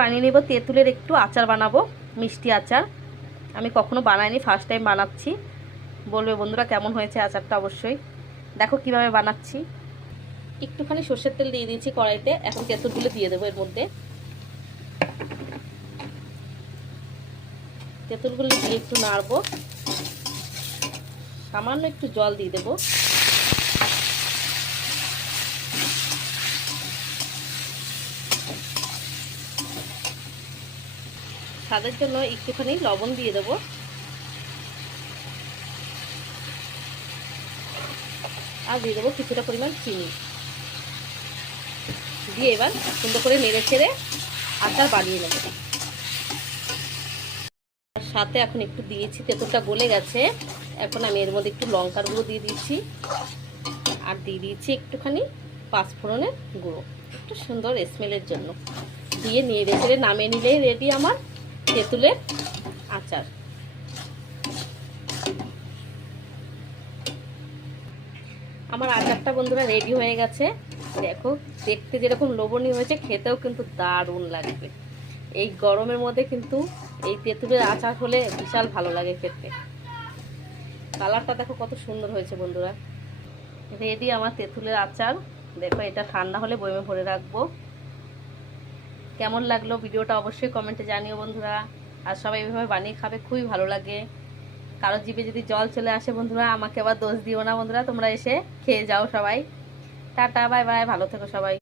বানিয়ে নেব তেঁতুলের একটু আচার বানাবো, মিষ্টি আচার। আমি কখনো বানাইনি, ফার্স্ট টাইম বানাচ্ছি। বলবে বন্ধুরা কেমন হয়েছে আচারটা, অবশ্যই দেখো কিভাবে বানাচ্ছি। একটুখানি সর্ষের তেল দিয়ে দিয়েছি কড়াইতে, এখন তেঁতুলগুলো দিয়ে দেবো এর মধ্যে। তেঁতুলগুলো দিয়ে একটু নাড়বো, সামান্য একটু জল দিয়ে দেবো। স্বাদের জন্য একটুখানি লবণ দিয়ে দেবো, আর দিয়ে দেবো কিছুটা পরিমাণ চিনি দিয়ে এবার সুন্দর করে নেড়ে ছেড়ে আচার বানিয়ে নেব। সাথে এখন একটু দিয়েছি, তেঁতুলটা গলে গেছে, এখন আমি এর মধ্যে একটু লঙ্কার গুঁড়ো দিয়ে দিচ্ছি, আর দিয়ে দিয়েছি একটুখানি পাঁচফোড়নের গুঁড়ো, একটু সুন্দর স্মেলের জন্য। দিয়ে নেড়ে ছেড়ে নামিয়ে নিলেই রেডি আমার তেঁতুলের আচার। আমার আচারটা বন্ধুরা রেডি হয়ে গেছে। দেখো দেখতে যেরকম লোভনীয় হয়েছে, খেতেও কিন্তু দারুণ লাগবে। এই গরমের মধ্যে কিন্তু এই তেঁতুলের আচার হলে বিশাল ভালো লাগে খেতে। কালারটা দেখো কত সুন্দর হয়েছে বন্ধুরা। রেডি আমার তেঁতুলের আচার। দেখো এটা ঠান্ডা হলে বয়মে ভরে রাখবো। কেমন লাগলো ভিডিওটা অবশ্যই কমেন্টে জানিও বন্ধুরা। আর সবাই এইভাবে বানিয়ে খাবে, খুবই ভালো লাগে। কারো জিভে যদি জল চলে আসে বন্ধুরা, আমাকে আবার দোষ দিও না বন্ধুরা, তোমরা এসে খেয়ে যাও সবাই। টাটা, বাই বাই, ভালো থেকো সবাই।